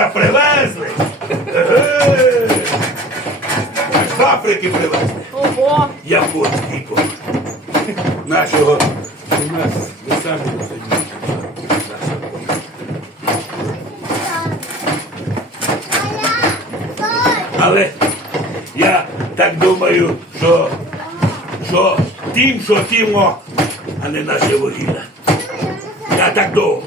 вчора привезли. Аж з Африки привезли. Ого! Японський кот. Нашого. У нас ви самі. Але я так думаю, що, що тим, що тімо, а не наше вугілля. Я так думаю.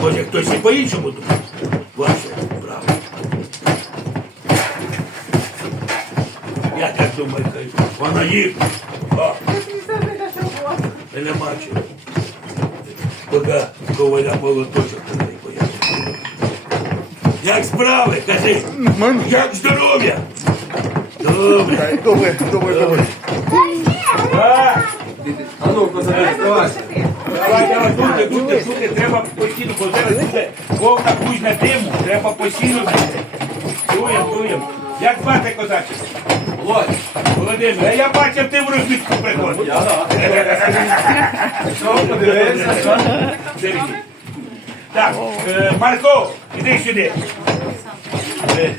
Може хтось і по-іншому думає. Я так вона їх. О, і нема чого. Коваля молоточок туди пояснює. Як справи, кажи? Як здоров'я? Добре. Добре, добре, добре. А, А ну, козак, давай. Давай, давай, тут, тут, тут, треба постійно, бо зараз буде повна кузня диму, треба постійно бути. Дуєм, дуєм. Як звати козачі? Володимир, е, я бачу, ти в розвідку приходиш. Що, подивився? Так, е, Марко, іди сюди. Е,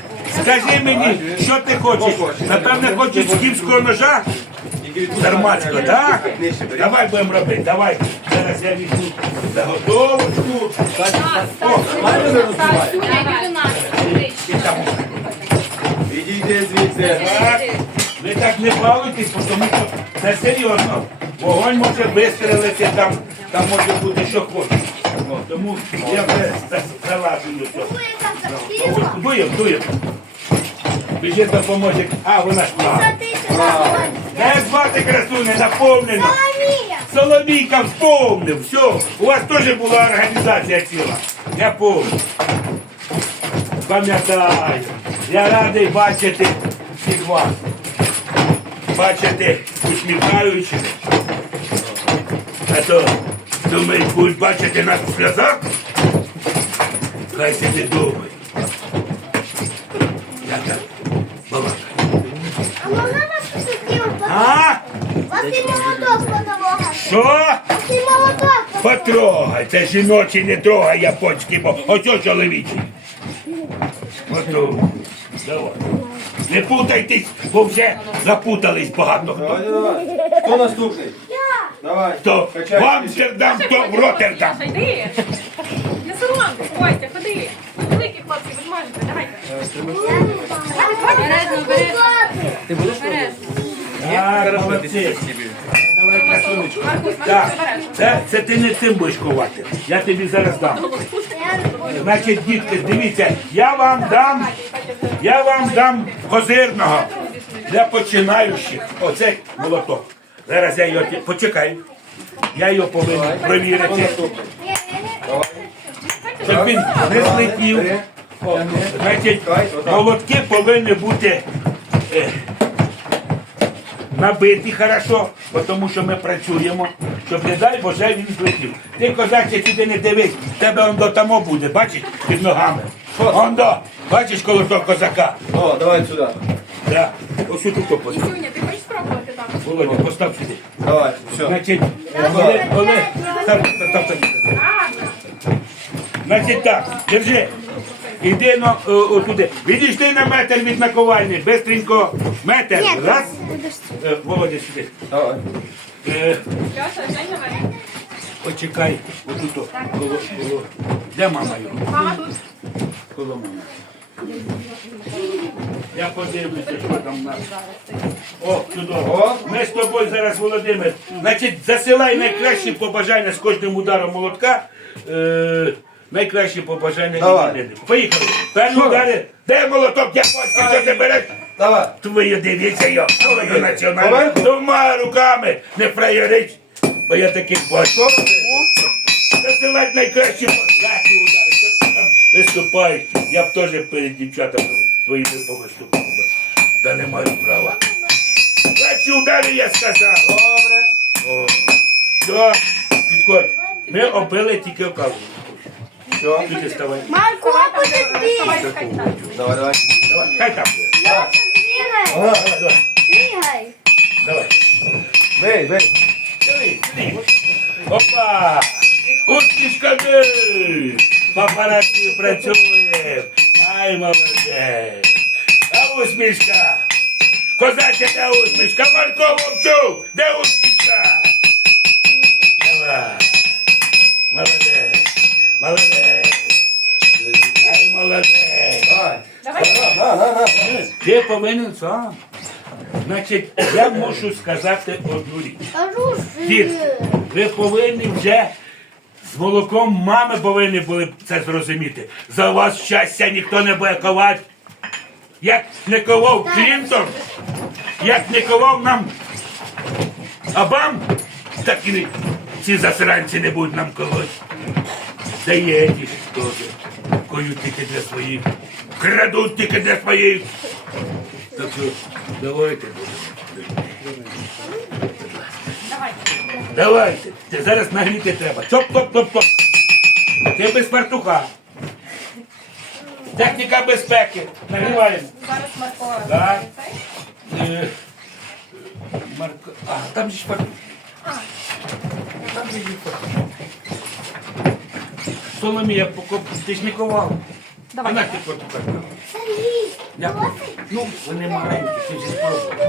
скажи мені, що ти хочеш? Напевне, хочеш кіпського ножа? Нормально, так? Давай будемо робити, давай. Зараз я візьму заготовочку. О, Стасюня, 11. Відійди звідси. Ви так не балуйтесь, тому що це серйозно. Вогонь може вистрелити, там, там може бути що хочеш. О, Тому я вже за- залажу цього. Дуєм, дуєм. Біжить допоможе. А, вона ж плаває. Як звати красу не наповнено. Соломійка вспомнив. Все, у вас теж була організація ціла. Я помню. Пам'ятаю. Я радий бачити всіх вас. Бачити усміхаючими. А то думають, будуть бачити нас у сльозах? Хай собі думають. Я так балакаю. А можна вас посидіти? А? Вас і молоток потрогати. Що? Вас і молоток Потрогай, це жіночий не трогай японський, бо ось ось Давай. Не путайтесь, бо вже запутались багато хто. Давай, давай. Хто наступний? Давай. Хто Качай. в Амстердам, хто в Роттердам. Йди. Не соромтесь, Костя, ходи. Великі хлопці, ви зможете, давайте. Обережно, обережно. Ти будеш Так, молодці. Давай, красунечко. Так, це, це ти не цим будеш ховати. Я тобі зараз дам. Значить, дітки, дивіться, я вам дам, я вам дам козирного для починаючих. Оце молоток. Зараз я його почекай. Я його повинен провірити, щоб він не злетів. О, Значить, молотки повинні бути е, набиті хорошо, тому що ми працюємо, щоб не дай Боже він злетів. Ти козаче сюди не дивись, в тебе он до тамо буде, бачиш, під ногами. Он до, бачиш колоток козака. О, давай сюди. Да. Ось тут то постав. Юня, ти хочеш спробувати там? Володя, постав сюди. Давай, все. Значить, Олег, Олег, став, став, став, Значить так, держи. Іди на о, отуди. Відійшли на метр від наковальні. Бистренько. Метр. Раз. Е, Володя сюди. Е, почекай. Отут. о, Коло, коло. Де мама його? Мама тут. Коло мами. Я подивлюся, що там у нас. О, чудово. Ми з тобою зараз, Володимир. Значить, засилай найкращі побажання з кожним ударом молотка. Е, найкращі побажання Давай. імениннику. Поїхали. Перші удари. Де молоток японський, що ти береш? Давай. Твою дивіться його, твою національну. Поверху? Двома руками не фраєрич, бо я таких бачу. Засилать найкращі погаті удари. Що ти там виступають? Я б теж перед дівчатами твоїми повиступав. би. Та не маю права. Кращі удари я сказав. Добре. О, підходь. Ми обили тільки окалу. Що? Тільки ставай. Марко, потерпи. Давай, давай. Давай, хай там буде. Ага. Давай, давай, Бігай. давай. Бей, бей. Сюди, сюди. Опа! Успішка! Папараці працює. Ай, молодець. А усмішка. Козача, де усмішка? Марко Вовчук, де усмішка? Давай. Молодець. Молодець. Ай, молодець. Ти повинен сам. Значить, я мушу сказати одну річ. Ви повинні вже з молоком мами повинні були це зрозуміти. За вас щастя ніхто не буде ковати. Як не ковав Клінтон, як не ковав нам Абам, так і ці засранці не будуть нам колоть. Та є ті. Коють тільки для своїх. Крадуть тільки для своїх. Так що давайте. Давай. Давайте. Ти зараз нагріти треба. Чоп, топ, топ, топ. Ти без фартуха. Техніка безпеки. Нагріваємо. Зараз Марко. Так. Е, Марко. А, там же ж фартух. Там же ж фартух. Соломія, поко- ти ж не ковала. Давай. А на ти фартуха. Я- Ну, вони маленькі, ти ж спробуй.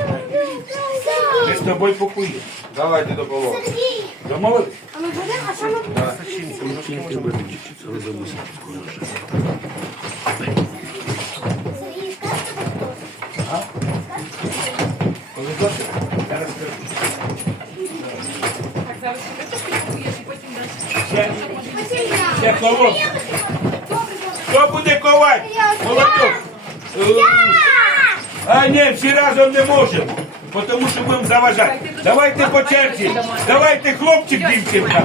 Ми з тобою покуємо. Давайте допоможемо. Домовились? А ми будемо, а що ми будемо? Коли досить, зараз скажу. Так, зараз ти поспілкуєш і потім далі. Ще, ще колонка. Хто буде ковати? Молодь. А ні, всі разом не можемо. Тому що будемо заважати. Давайте по черзі. Давайте хлопчик, дівчинка.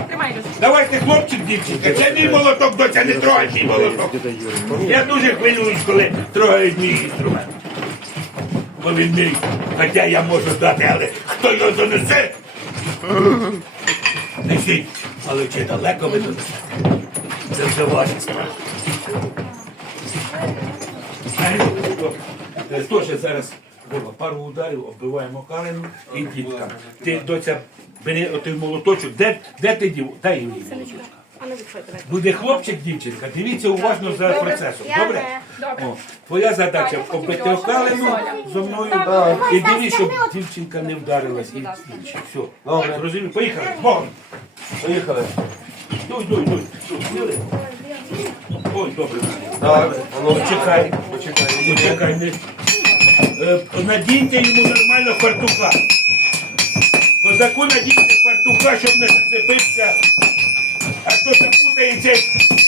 Давайте хлопчик, дівчинка. Це мій молоток, доця, не трогай мій молоток. Я дуже хвилююсь, коли трогають мій інструмент. Бо він мій. Хоча я можу дати, але хто його донесе? Несіть, але чи далеко ви донесете? Це вже ваша справа. Теж зараз пару ударів, оббиваємо калину і діткам. Ти, доця, бери отой молоточок. Де, де ти дів? Дай їм її молоточок. А ну відходь, давай. Буде хлопчик, дівчинка, дивіться уважно за процесом. Добре? Добре. О, твоя задача оббити окалину зо мною і дивіться, щоб дівчинка не вдарилась і. Все. Добре. Розумію, поїхали. Поїхали. Дуй, дуй, дуй. Дуй. Ой, добре. Так, ну, Почекай. Почекай. Почекай, не. Е, Надіньте йому нормально фартуха. Козаку надіньте фартуха, щоб не зацепився. А то запутається,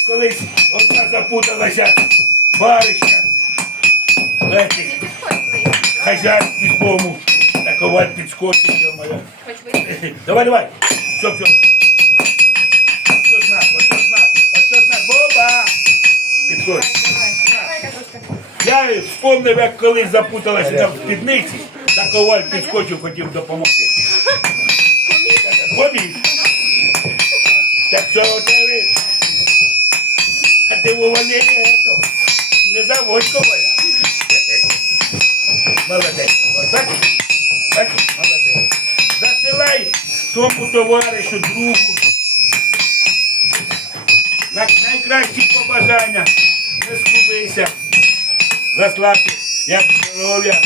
колись одна запуталася баришня. Знаєте, Відходь, близько. під дому. Такова підскочить, моя. Давай, давай. Все, все. Я вспомнив, як колись запуталася в спідниці, та коваль підскочив, хотів допомогти. Поміг. Так що ти? А ти Вова не, заводь коваля. Молодець. От бачиш? Бачиш? Молодець. Засилай тому товаришу, другу. На- Найкращі побажання. Не скупися. Заслати, як здоров'я,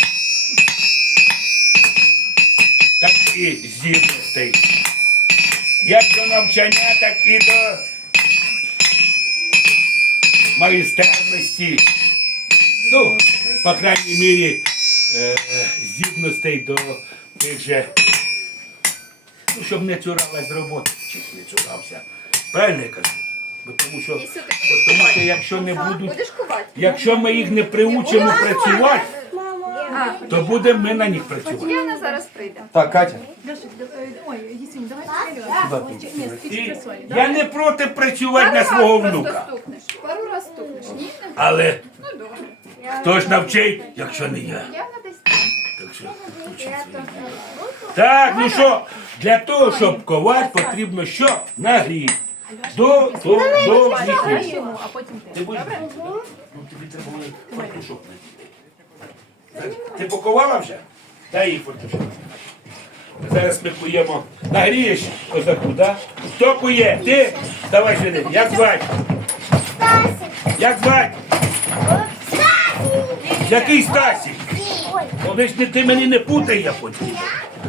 так і здібностей. Як до навчання, так і до майстерності. Ну, по крайній мірі, е, здібностей до тих же, ну, щоб не цуралась роботи, чи не цурався. Правильно я кажу? Бо Тому що, бо тому що якщо не будуть, Будеш кувати? якщо ми їх не приучимо працювати, А, то будемо ми на них працювати. Діана зараз прийде. Так, Катя. Ой, Єсінь, давай солі. я не проти працювати на свого внука. стукнеш. Пару раз стукнеш. Ні? Але Ну, добре. хто ж навчить, якщо не я? Десь Так, що, так, ну що, для того, щоб ковати, потрібно що? Нагріти. До, до, до йому, а потім ти. Ти будеш? Ну, тобі треба буде фартушок знайти. Ти поковала вже? Дай їй фартушок. Зараз ми куємо. Нагрієш козаку, да? Хто кує? Ти? Давай сюди. Як звати? Стасик. Як звати? Який Стасік? Вони ж не ти мені не путай, я потім.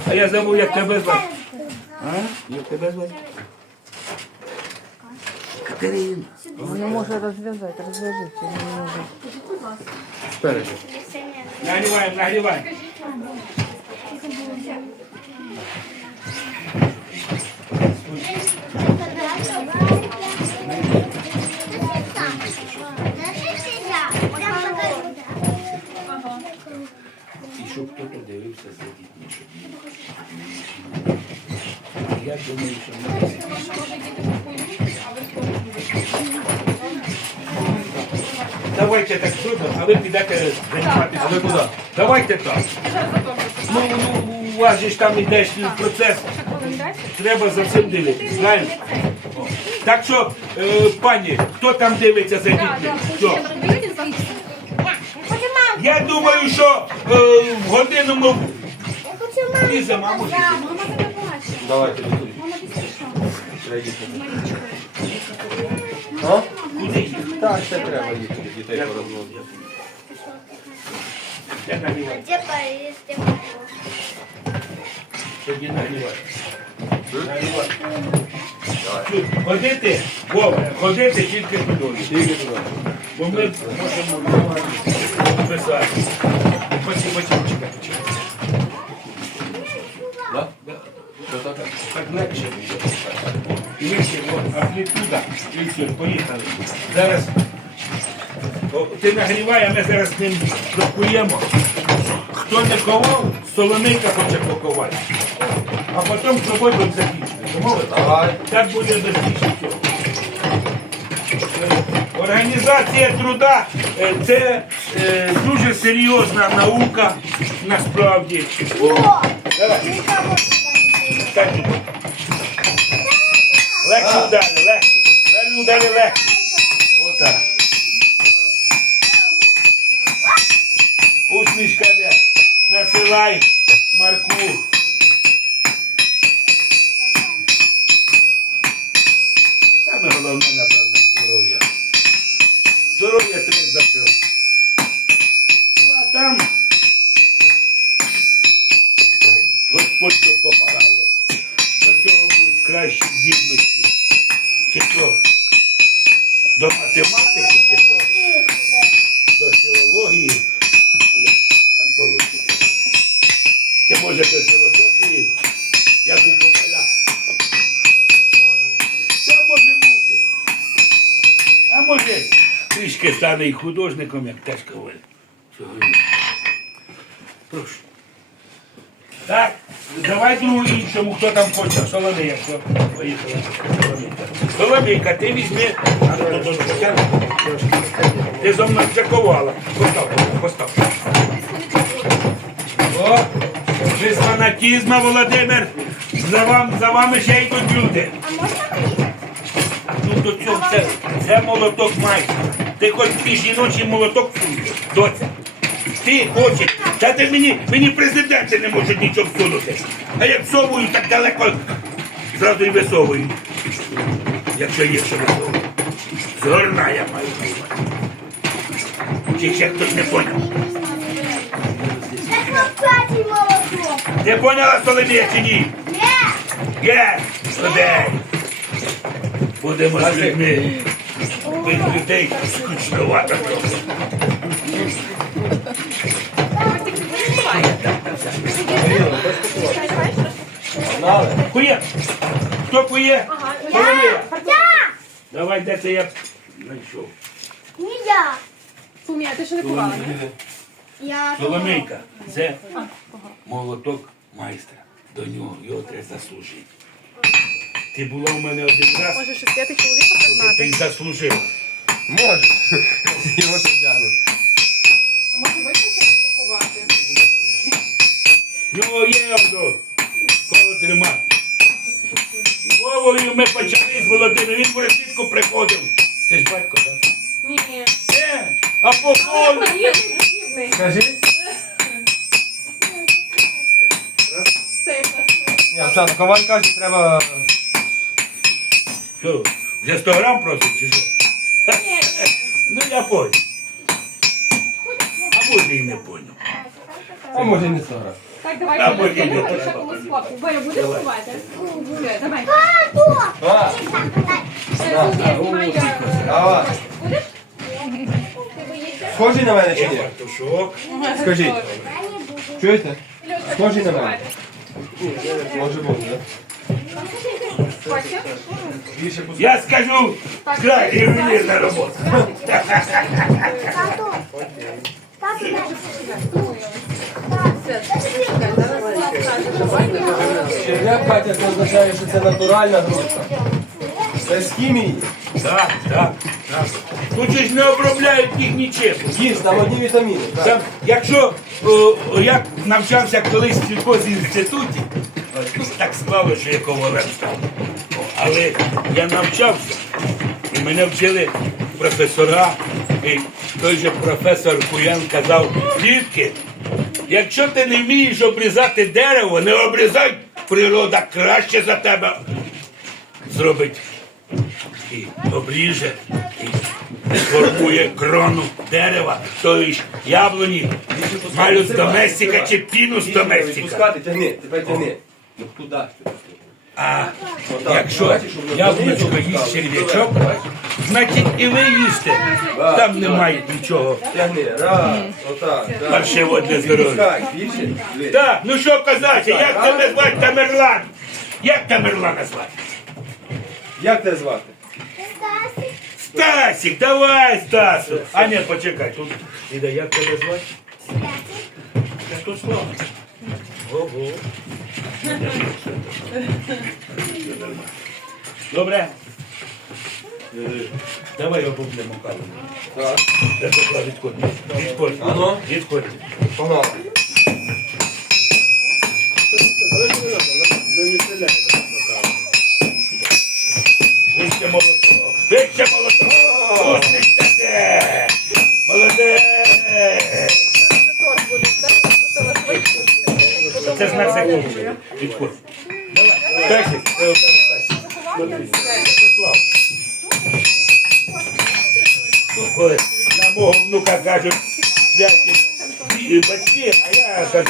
А я забув, як тебе звати. А? Як тебе звати? Катерина. Не може розв'язати, розв'яжити. Не може. Спереду. Нагріваємо, нагріваємо. І щоб хто то дивився за дітьми. Я думаю, що ми. Давайте так зробимо, а ви підете займатися. А ви куди? Давайте так. Ну, ну, у вас же ж там йде ж процес, Ще хвилин 10. треба за цим дивитися, знаєш? Так що, е, пані, хто там дивиться за дітьми? за Я думаю, що е, в годину ми і тебе плаче. Давайте? Куди? Так, ще треба їхати, дітей порозводити. Де нагрівати? Где поесть? Тоді нагрівати. Нагрівати. Чуть, Ходити, Вова, ходити тільки туди. Тільки туди. Бо ми можемо писати. Спасибо, чекай, чекай. Да? Що таке? Так легше буде. І вище, от, амплітуда. І все, поїхали. Зараз о, ти нагрівай, а ми зараз ним прокуємо. Хто не ковав, солоника хоче поковати. А потім з тобою будемо закінчити. Давай. Так буде безпечно всього. Організація труда е, це е, дуже серйозна наука насправді. О! Давай. Так. Легше удари, легше. Далі удари легше. Отак. Засилай Марку. Саме головне, напевно, здоров'я. Здоров'я тобі за все. Ну, а там Господь допомагає. До цього будуть кращі здібності. Чи то до математики, і художником, як теж. Сьогодні. Прошу. Так, давай другу іншому, хто там хоче. Соломія, хто поїхала. Соломійка. Ти візьми. Ти зо мною чекувала. Постав, постав. О, без фанатізму, Володимир. За, вам, за вами ще йдуть люди. А можна мені? Ну до цього це, це молоток майстра. Ти хоч твій жіночий молоток всунеш, доця. Ти хочеш. Та ти мені, мені президенти не можуть нічого всунути. А як всовують, так далеко зразу і висовують. Якщо є що висовують. Згорна я маю. Чи ще хтось не поняв? Ти поняла, Соломія, чи ні? Ні. Є! Людей! Будемо з людьми. Без людей скучновато Кує? Хто кує? Я. Давай, де це я знайшов. Не я. Сумія, ти ще не кувала? Я. Соломейка, це молоток майстра. До нього його треба заслужити. Ти була у мене один раз, Може, щось п'ятий чоловік ти й заслужив. Може. Його ще. А може виключити пакувати? Його є одно. Коло тримати. Вовою ми почали з Володимиром, він в решітку приходив. Це ж батько, так? Ні. Е, а по колу. Скажи. Це якраз. Ні, Оксана, Коваль каже, треба... Що, вже 100 грам просить чи що? Ну я понял. буде і не поняв. А може і не сора. Так, А, давайте будь я ласка. ще будеш? Все, давай. А, Все, е, Давай. Будеш? схожий на мене чи ні? Фартушок. Скажіть, чуєте? Схожий на мене? Може бути, так? Я скажу, край ювелірна робота. Черв'як, Катя, це означає, що це натуральна грудка. Це з хімії. Так, так, так. Тут же ж не обробляють їх нічим. Їж, там одні вітаміни. так. Там, якщо о, о, я навчався колись в сільхозінституті, так склало, що я ковалем став. Але я навчався, і мене вчили професора, і той же професор Куян казав, дітки, якщо ти не вмієш обрізати дерево, не обрізай, природа краще за тебе зробить і обріже, і формує крону дерева, тобто яблуні, малюс доместика чи пінус не доместика. тягни, тепер тягни. Ну туди. А Отак. якщо щоб воно їсть черв'ячок, значить і ви їсте. Там немає нічого. Тягни, раз, отак. так. Паршиво для здоров'я. Так, ну що казати, як тебе звати Тамерлан? Як Тамерлана звати? Як тебе звати? Стасик! Стасик, давай, Стасу. А ні, почекай, тут іде, як тебе звати? Я тут слово. Ого. Добре. Е, Давай обувнемо каву. Так. Відходьте. Відходьте. Ано. Відходьте. Погнали. Вище Це знак закінчення. Відходь. Стасик, це у тебе Стасик. Послав. Ой, На мого внука кажуть, святі і батьки, а я кажу,